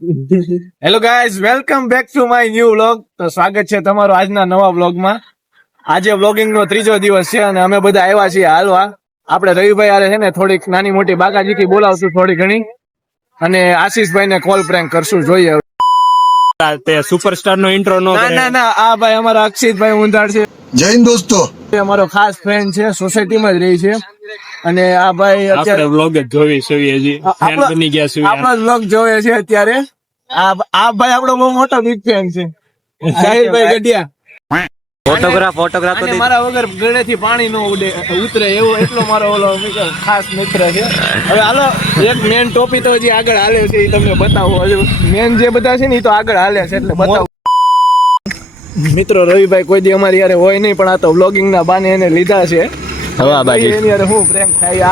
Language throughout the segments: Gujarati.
Hello guys, welcome back to my new vlog. તો સ્વાગત છે તમારું આજના નવા વ્લોગમાં. આજે વ્લોગિંગ નો ત્રીજો દિવસ છે અને અમે બધા આવ્યા છીએ હાલવા. આપણે રવિભાઈ આરે છે ને થોડીક નાની મોટી બાકાજીકી બોલાવશું થોડી ઘણી, અને આશીષભાઈ ને કોલ પ્રેન્ક કરશું. જોઈએ તે સુપરસ્ટાર નો ઇન્ટ્રો નો ના આ ભાઈ અમારા અક્ષિતભાઈ ઊંધાડ છે. જય હિન્દ દોસ્તો. અમારો ખાસ ફ્રેન્ડ છે, સોસાયટીમાં જ રહી છે. અને આ ભાઈ આપણે વ્લોગ જ જોવી છે હજી ફેન બની ગયા છે. આપણો વ્લોગ જોવે છે અત્યારે. આ ભાઈ આપણો બહુ મોટો બિગ ફેન છે, સાહિલભાઈ ગઢિયા. ફોટોગ્રાફ અને મારા વગર ગળેથી પાણી નો ઉતરે એવો એટલો મારો ઓલો ખાસ મિત્ર છે. હવે હાલો એક મેન ટોપિક તો હજી આગળ હાલે છે, એ તમને બતાવો. હજુ મેન જે બધા છે ને એ તો આગળ હાલે છે એટલે બતાવો. મિત્રો રવિભાઈ કોઈ દી અમારી યારે હોય નહીં, પણ આ તો વ્લોગિંગ ના બાને એને લીધા છે. એની યારે હું પ્રેમ થાય.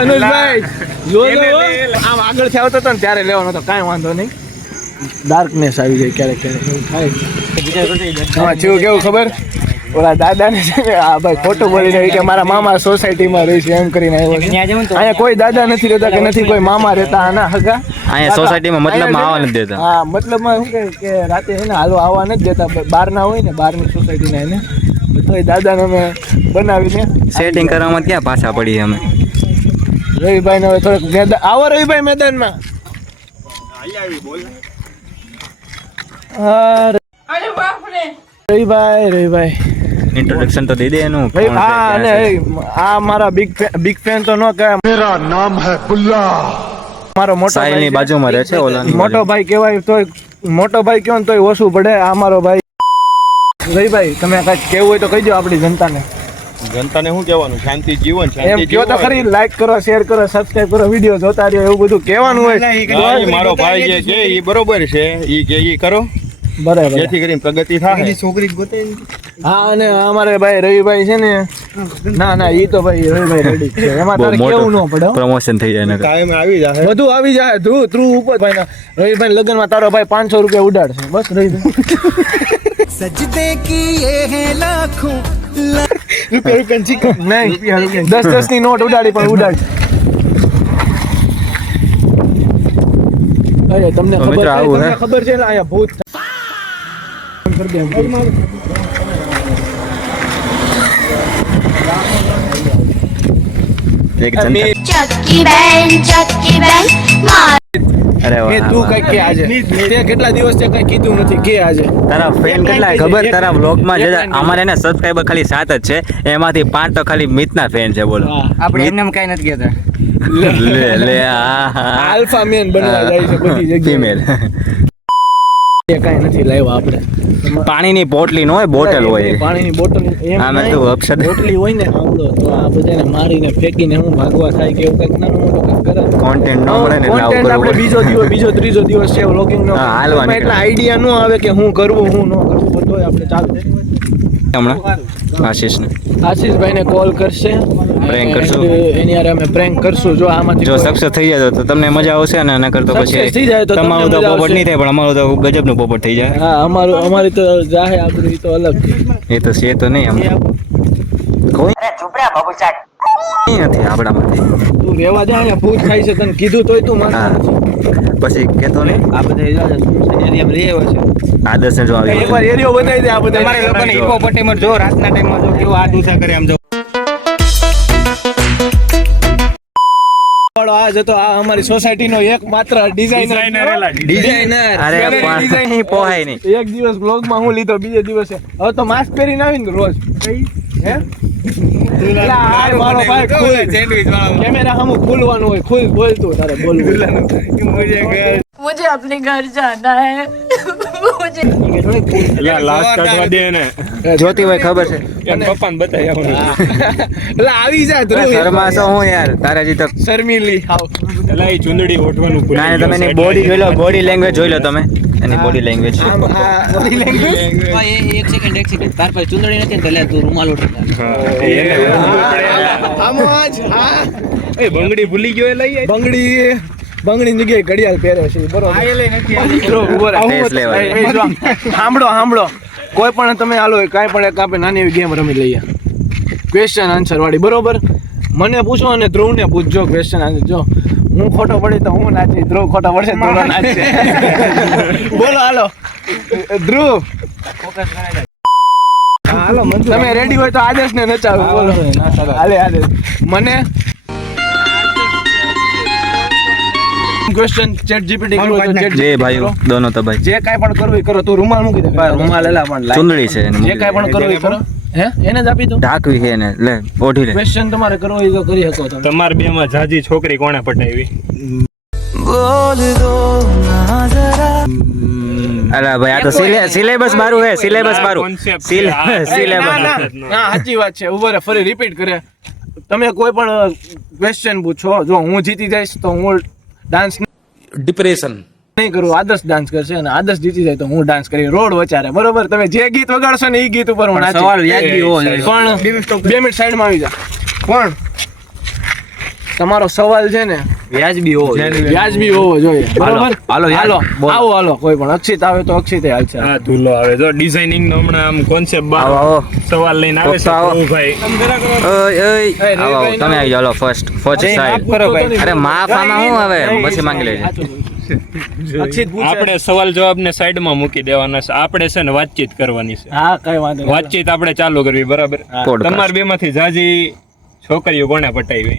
અનુજભાઈ આમ આગળ થી આવતો હતો ને ત્યારે લેવાનો હતો, કાંઈ વાંધો નહીં. ડાર્કનેસ આવી જાય ક્યારેક ક્યારેક એવું થાય. કેવું ખબર, ઓલા દાદા ને છે ને આ ભાઈ ખોટું બોલીને કે મારા મામા સોસાયટીમાં રહી છે એમ કરીને આવ્યો છે. અહીંયા કોઈ દાદા નથી રહેતા કે નથી કોઈ મામા રહેતા. આના હગા અહીંયા સોસાયટીમાં મતલબમાં આવવા નથી દેતા. હા, મતલબમાં શું કે રાતે છે ને હાલો આવવા નથી દેતા. બહાર ના હોય ને બહારની સોસાયટીના એને તો દાદાને અમે બનાવીને સેટિંગ કરવામાં ક્યાં પાછા પડી અમે. રવિભાઈ ને હવે થોડુંક મેદાન આવો. રવિભાઈ મેદાનમાં રવિભાઈ ઇન્ટ્રોડક્શન તો દઈ દે એનું. હા, અને આ મારા બિગ ફેન તો ન કહેવાય. મેરા નામ હૈ બુલ્લા. મારો મોટો સાહિલની બાજુમાં રહે છે. ઓલા મોટો ભાઈ કહેવાય તોય, મોટો ભાઈ કહેવાય ને તોય ઓછું પડે. આ મારો ભાઈ. રવિભાઈ તમે કઈ કેવું હોય તો કહી દો આપણી જનતાને. જનતાને શું કહેવાનું? શાંતિ જીવન. એમ કહો તો ખરી. લાઈક કરો, શેર કરો, સબસ્ક્રાઇબ કરો, વિડીયો જોતા રહ્યો, એવું બધું કહેવાનું હોય. મારો ભાઈ જે છે એ બરોબર છે, ઈ કે ઈ કરો બરાબર, જેથી કરીને પ્રગતિ થાય. હા. અને અમારે ભાઈ રવિભાઈ છે ને, ના ઈ તો ભાઈ રવિભાઈ રેડી છે, એમાં તારે કેવું ન પડે. પ્રમોશન થઈ જાય ને કાયમ આવી જાય. બધું આવી જાય. ધ્રુવ ઉપર ભાઈ ના રવિભાઈ લગ્ન માં તારો ભાઈ 500 રૂપિયા ઉડાડશે બસ. રવિભાઈ સજદે કિએ હે લાખો નહીં, 10 ની નોટ ઉડાડી પણ ઉડાડશે. અરે તમને ખબર છે ને અહીંયા ભૂત ચક્કી બેન અરે વાહ. તું કઈ કે આજે તે કેટલા દિવસ છે કઈ કીધું નથી કે આજે. તારા ફેન કેટલા ખબર? તારા વ્લોગમાં જે અમારે એને સબસ્ક્રાઇબર ખાલી 7 જ છે, એમાંથી 5 તો ખાલી મિતના ફેન છે. બોલો આપણે એમને કઈ નથી કહેતા. લે આલ્ફા મેન બનવા જાય છે બધી જગ્યાએ. ફિમેલ એ કઈ નથી લાવ્યા આપણે. પાણીની બોટલી ન હોય, બોટલ હોય. પાણીની બોટલ એમ આમે નહીં. તું અપશબ્દ. બોટલી હોય ને સાંભળો તો આ બધાને મારીને ફેંકીને હું ભાગવા થાય કે એવું કંઈક નાનું મોટું કંઈક કરે. કોન્ટેન્ટ ન મળે ને એટલે આવું Content કરવું આપણે પડે. બીજો ત્રીજો દિવસ છે વ્લોગિંગ નો, હા, હાલવાની. એટલે આઈડિયા ન આવે કે હું કરવું હું ન કરવું, પણ તોય આપણે ચાલુ. હમણાં આશીષને આશીષભાઈ ને કોલ કરશે, Prank કરશું. and એની હારે અમે પ્રેન્ક કરશું. જો આમાંથી જો સક્સેસ થઈ જાય તો તમને મજા આવશે, અને નકર તો Success થઈ પછી જાય તો તમને તમારું તો મજા પોપટ આવશે. નહીં થાય, પણ અમારું તો ગજબનું પોપટ થઈ જાય. હા, અમારી તો જાહે આબરૂ ઈ તો અલગ. એ તો છે તો નહીં. કોઈ નથી આપણામાંથી. તું રેવા દે, અહીંયા ભૂત થાય છે તને કીધું તોય તું માનતો હા. નથી. પછી કેતો નહીં. આ બધા એરિયામાં રહે છે. આદર્શ જો આવી એકવાર એરિયો બતાવી દે. આ બધા તમારે લોકોને હિપોપોટેમસ જો રાતના ટાઈમમાં જો કેવો આ દુસા કરે આમ જો. આ જતો આ અમારી સોસાયટીનો એકમાત્ર ડિઝાઇનર. અરે પણ નહીં પોહાય નહીં. એક દિવસ બ્લોગમાં હું લીધો, બીજે દિવસે હવે તો માસ્ક પહેરીને આવીને રોજ. હે એટલે આ મારો ભાઈ ખુલ કેમેરા સામું ખુલવાનું હોય. ખુલ બોલતું તારે બોલવું. मुझे अपने घर जाना है. मुझे લાશ કાઢવા દે ને જોતી હોય ખબર છે. એમ પપ્પાને બતાવી આવવાનું. એટલે આવી જાય ધ્રુવ. શર્મા છો હું યાર તારા જી તો. શર્મીલી હાવ. એલા ઈ ચુંદડી ઓઢવાનું ભૂલી ના, ગયો. તમે એની બોડી જોઈ લો, બોડી લેંગ્વેજ જોઈ લો તમે એની બોડી લેંગ્વેજ. આમ હા body language. એક સેકન્ડ તાર પાસે ચુંદડી નથી ને તો તું રૂમાલ ઓઢ. હા, એને આમ જ હા. એ બંગડી ભૂલી ગયો એ લઈ બંગડીની જગ્યાએ ઘડિયાળ પહેરે છે બરોબર. જો, ઉભો રહે. Face level. એ જો, સાંભળો કોઈ પણ તમે હાલો કાંઈ પણ એક આપણે નાની એવી ગેમ રમી લઈએ, ક્વેશ્ચન આન્સર વાળી બરોબર. મને પૂછો અને ધ્રુવને પૂછજો ક્વેશ્ચન જો હું ખોટો પડી તો હું નાચી, ધ્રુવ ખોટો પડશે તો ધ્રુવ નાચશે. બોલો હાલો ધ્રુવ. હાલો તમે રેડી હોય તો આદેશને નચાવો. બોલો હાલે આદેશ. મને ક્વેશ્ચન ચેટ જીપીટી કરો તો ચેટ જે ભાઈઓ દોનો તો ભાઈ જે કાંઈ પણ કરવું એ કરો. તું રૂમાલ મૂકી દે. રૂમાલ લેલા પણ ચુંદડી છે એને જે કાંઈ પણ કરવું એ કરો. હે એને જ આપી દો. ઢાંકવી છે એને લે ઓઢી લે. ક્વેશ્ચન તમારે કરવો એ તો કરી શકો તમે. તમાર બે માં જાજી છોકરી કોણે પટાવી? અરે ભાઈ આ તો સિલેબસ બારું હે, સિલેબસ બારું. Concept છે. સિલેબસ ના સાચી વાત છે. ઉભો રે ફરી રિપીટ કરે. તમે કોઈ પણ ક્વેશ્ચન પૂછો, જો હું જીતી જઈશ તો હું ડાન્સ डिप्रेशन નહીં કરું, આદર્શ ડાન્સ કરશે અને આદર્શ જીતી જાય તો હું ડાન્સ કરી રોડ વચારે. બરોબર? તમે જે ગીત વગાડશો ને એ ગીત ઉપર હું નાચીશ. સવાલ વ્યાજબી હોવો જોઈએ. પણ 2 મિનિટ સાઈડમાં આવી જા. પણ તમારો સવાલ છે ને વ્યાજબી હોવો જોઈએ. વ્યાજબી હોવો જોઈએ. બરોબર? હાલો, હાલો બોલો. આવો હાલો. કોઈ પણ અક્ષિત આવે તો અક્ષિતે હાલશે. હા ધૂલો આવે જો ડિઝાઇનિંગ નો હમણાં આમ કોન્સેપ્ટ આવો બાર આવો સવાલ લઈને આવે છે આવો. ભાઈ. ઓય ઓય આવો આવો, તમે આવી જાઓ ફર્સ્ટ સાઈડ. કરો ભાઈ. અરે માફ આમાં શું હવે પછી માંગી લેજે. અક્ષિત પૂછે. આપણે સવાલ જવાબ ને સાઈડમાં મૂકી દેવાના છે. આપણે છે ને વાતચીત કરવાની છે. હા કઈ વાંધો નહીં. વાતચીત આપણે ચાલુ કરવી. બરાબર? Podcast. તમાર બે માંથી જાજી છોકરીઓ કોણે પટાવી?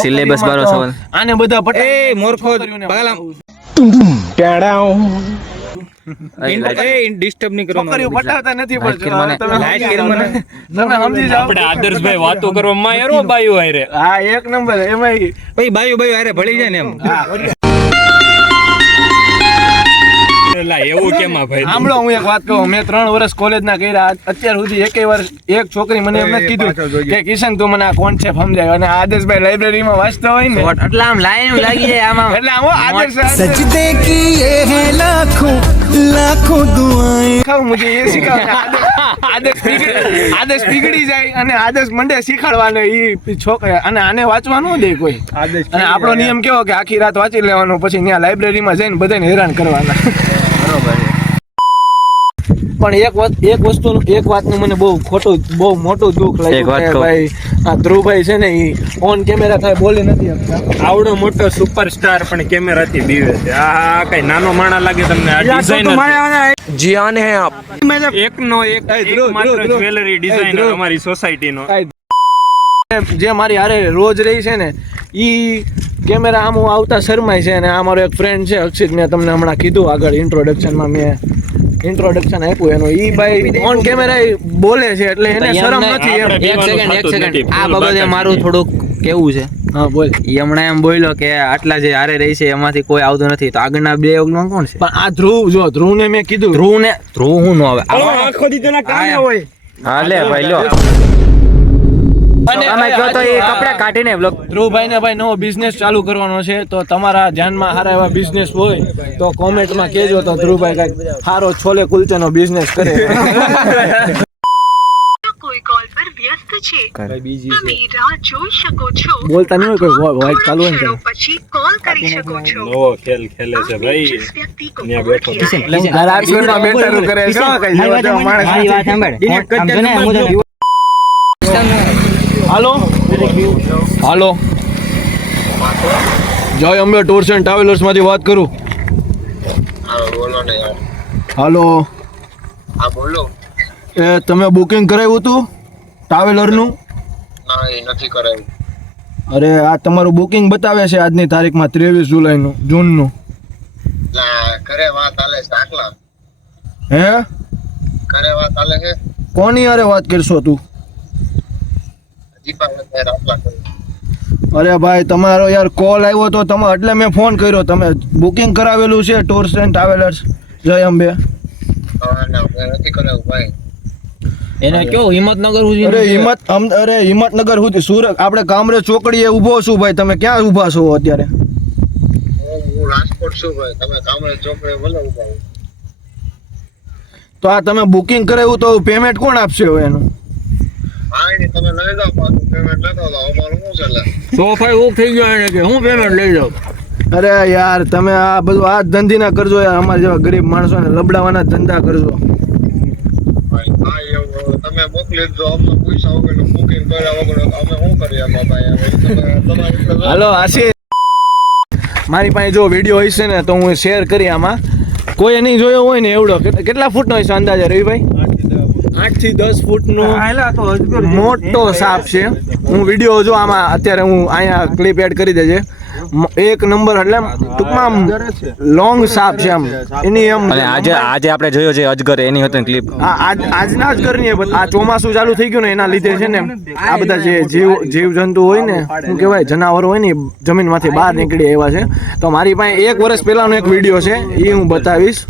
સિલેબસ બારો સવાલ. આને બધા પટાઈ. એ મૂર્ખો પાગલા ડિસ્ટર્બ નહીં કરવાનું. છોકરીઓ પટાવતા નથી લાઈટ કરી મને. તમે લાઈટ કરી મને. તમે સમજી જાઓ. આપણે આદર્શભાઈ વાતો કરવામાં યારો બાયું હારે. હા એક નંબર એમાં ભાઈ બાયું અરે ભળી જાય ને એમ. એલા એવું કેમાં ભાઈ? સાંભળો હું એક વાત કહું. મેં 3 વર્ષ કોલેજના કર્યા. અત્યાર સુધી એકેય વાર એક છોકરી મને એમ નથી કીધું કે કિશન તું મને આ કોન્સેપ્ટ સમજાય. અને આદર્શભાઈ લાઇબ્રેરીમાં વાંચતા હોય ને એટલે આમ લાઈન લાગી જાય આમાં. એટલે આવો આદર્શ सिखाओ मुझे ये सिखाओ. આદર્શ પીગળી જાય અને આદર્શ મંડે શીખવાડવાનો ઈ છોકરા. અને આને વાંચવા ન દે કોઈ. અને આપણો નિયમ કેવો કે આખી રાત વાંચી લેવાનો, પછી ત્યાં લાઇબ્રેરીમાં જઈને બધાને હેરાન કરવાના. પણ એક વાતનું મને બહુ મોટું દુઃખ એક વાત લાગ્યું કે કહું. ભાઈ આ ધ્રુવભાઈ છે ને ઈ ઓન કેમેરા કાંઈ બોલી નથી શકતા. આવડો મોટો સુપરસ્ટાર પણ કેમેરાથી બીવે છે. આ કઈ નાનો માણા લાગે તમને? આ ડિઝાઇનર जियान है आप એકનો એક એકમાત્ર જ્વેલરી ડિઝાઇનર અમારી સોસાયટીનો. જે મારી હારે રોજ રહી છે ને ઈ કેમેરા આમ આવતા શરમાય છે. અને આ મારો એક ફ્રેન્ડ છે અક્ષિત, મેં તમને હમણાં કીધું આગળ ઇન્ટ્રોડક્શનમાં મેં ઇન્ટ્રોડક્શન આપ્યું એનું. ઈ ભાઈ ઓન કેમેરા બોલે છે એટલે એને શરમ નથી એમ. એક સેકન્ડ આ બાબતે મારું થોડુંક કેવું છે. હા બોલ. ઈ હમણાં એમ બોલ્યો કે આટલા જે હારે રહી છે એમાંથી કોઈ આવતું નથી, તો આગળના 2 ઓગણમાં કોણ છે? પણ આ ધ્રુવને મેં કીધું ધ્રુવ હું નો આવે. આખો દી તેના કામે હોય. હા લે ભાઈ લો. અમે કહો તો એ કપડા કાઢીને વ્લોગ. ધ્રુવભાઈ ને ભાઈ નવો બિઝનેસ ચાલુ કરવાનો છે, તો તમારા ધ્યાનમાં સારા એવા બિઝનેસ હોય તો કોમેન્ટમાં કહેજો તો ધ્રુવભાઈ કાંઈક સારો છોલે કુલચાનો બિઝનેસ કરે. કોઈ કોલ પર વ્યસ્ત છે, તમે રાહ જોઈ શકો છો. બોલતા નહીં હોય કોઈ વાઇટ ચાલુ હોય ને ક્ષણો પછી કોલ કરી શકો છો. નવો ખેલ ખેલે છે ભાઈ. जिस व्यक्ति को ત્યાં कॉल બેઠો किया है, એટલે હું રાજકોટમાં બેઠેલું કરે છે. હો, કઈ જેવો તેવો માણસ નથી. હાલો જય અંબે ટૂર્સ એન્ડ ટ્રાવેલર્સ માંથી વાત કરું. હાલો હા બોલો. એ તમે બુકિંગ કરાવ્યું હતું ટ્રાવેલરનું? ના એ નથી કરાવ્યું. અરે આ તમારું બુકિંગ બતાવે છે આજની તારીખમાં 23 જુલાઈનું જૂનનું. ઘરે વાત હાલે છે આટલા. હે ઘરે વાત હાલે છે. કોની હારે વાત કરશો તું? દીપા વગેરે આટલા કરે. અરે ભાઈ તમારો યાર કોલ આવ્યો તો તમે એટલે મેં ફોન કર્યો. તમે બુકિંગ કરાવેલું છે ટૂર્સ એન્ડ ટ્રાવેલર્સ જય અંબે? ના મેં નથી કરાવ્યું ભાઈ. એને કેવું હિંમતનગર સુધી? અરે હિંમતનગર સુધી સુરત આપણે કામરે ચોકડીએ ઊભો છું ભાઈ. તમે ક્યાં ઊભા છો અત્યારે? હું રાજકોટ છું ભાઈ. તમે કામરે ચોકડે ભલે ઉભા હો. તો આ તમે બુકિંગ કરાવ્યું તો પેમેન્ટ કોણ આપશે હવે એનું? હા એની તમે લઈ જાઓ પાછું પેમેન્ટ લેતો તો અમારું શું ચાલે? સોફાઈ ઉક થઈ ગયો એને કે હું પેમેન્ટ લઈ જાઉં. અરે યાર તમે આ બધું આ ધંધી ના કરજો યાર. અમારા જેવા ગરીબ માણસોને લબડાવાના ધંધા કરજો. ભાઈ હા એવું તમે તમે મોકલી દો અમને પૈસા વગર બુકિંગ કર્યા વગર અમે શું કરીએ એમાં ભાઈ હવે તમારી હાલો આશીષ, મારી પાસે જો વિડીયો હોય છે ને તો હું શેર કરી આમાં. કોઈ નહીં જોયો હોય ને એવડો કેટલા ફૂટનો હોય છે અંદાજે રવિભાઈ? 8 થી 10 ફૂટનો મોટો સાપ છે. હું વિડીયો જો આમાં અત્યારે હું અહીંયા ક્લિપ એડ કરી દેજે. એક નંબર એટલે ટૂંકમાં લોંગ સાપ છે આમ એની એમ. અને આજે આપણે જોયો છે અજગર, એની હતી ક્લિપ. આજના અજગર ની આ ચોમાસું ચાલુ થઈ ગયું ને એના લીધે છે ને આ બધા જે જીવ જંતુ હોય ને શું કહેવાય જનાવરો હોય ને જમીનમાંથી બહાર નીકળી આવ્યા છે. તો મારી પાસે 1 વર્ષ પહેલાનો એક વિડીયો છે એ હું બતાવીશ.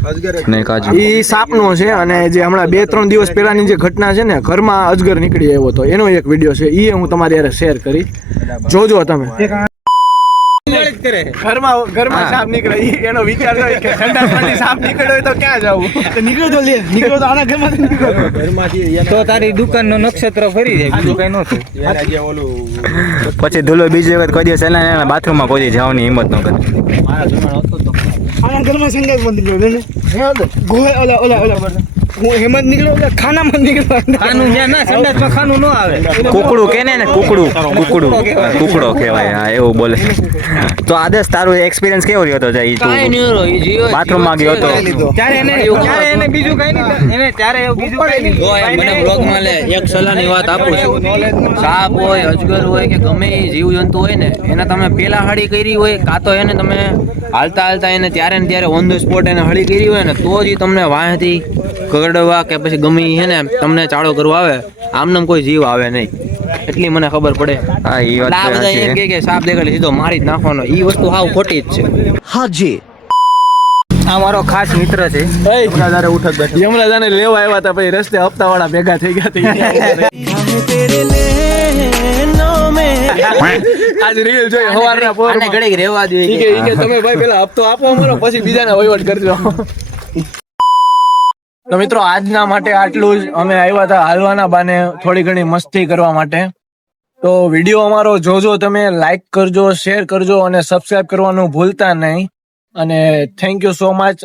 એ સાપનો છે અને જે હમણાં 2-3 દિવસ પહેલાની જે ઘટના છે ને ઘરમાં અજગર નીકળી આવ્યો હતો એનો એક વિડીયો છે. એ હું તમારી હારે શેર કરી, જોજો તમે. ઘરમાં સાપ નીકળે એનો વિચાર હોય કે સંડાસમાંથી સાપ નીકળ્યો હોય તો ક્યાં જવું? નીકળ્યો તો આના ઘરમાંથી નીકળ્યો તો તારી દુકાનનો નક્ષત્ર ફરી જાય, બીજું કઈ ન પછી ધૂલો બીજી વખત કોઈ દિવસ એના બાથરૂમમાં કોઈ દી જવાની હિંમત ન કરે. આના ઘરમાં સંગાત બંધ નીકળ્યો હેમંત નીકળ્યો ખાનામાં નીકળ્યો. ખાનું જ્યાં ના સંડાસમાં ખાનું ન આવે. કુકડું કે ને કુકડો કહેવાય. હા એવું બોલે. તો આદર્શ તારું એક્સપિરિયન્સ કેવો રહ્યો હતો? ઈ તું બાથરૂમમાં ગયો હતો ત્યારે એને બીજું કઈ નહીં, એને ત્યારે એવું બીજું કઈ નહીં. મને બ્લોગમાં લે એક સલાહની વાત આપું છું. સાપ હોય, અજગર હોય કે ગમે એ જીવજંતુ હોય ને એને તમે પેલા હળી કરી હોય કાં તો એને તમે હાલતા એને ત્યારે ને ત્યારે ઓન ધ સ્પોટ એને હળી કરી હોય ને તો જ ઈ તમને વાંહેથી કરડવા કે પછી ગમે ઈ હે ને તમને ચાળો કરવા આવે. આમને કોઈ જીવ આવે નહીં, એટલી મને ખબર પડે. હા ઈ વાત આ બધા એમ કે સાપ દેખાડે સીધો મારી જ નાખવાનો, ઈ વસ્તુ હાવ ખોટી જ છે. આ મારો ખાસ મિત્ર છે. યમરાજાને લેવા આવ્યા હતા પછી રસ્તે હપ્તા વાળા ભેગા થઈ ગયા આજ રીલ જોઈ સવારના પોરમાં. ઘડીક રહેવા દે ઈ કે તમે ભાઈ પેલા હપ્તો આપો અમારો પછી બીજાને વહીવટ કરજો. તો મિત્રો આજના માટે આટલું જ. અમે આવ્યા હતા હાલવાના બાને થોડી ઘણી મસ્તી કરવા માટે. તો વિડીયો અમારો જોજો, તમે લાઈક કરજો, શેર કરજો અને સબસ્ક્રાઇબ કરવાનું ભૂલતા નહીં. અને થેન્ક યુ સો મચ.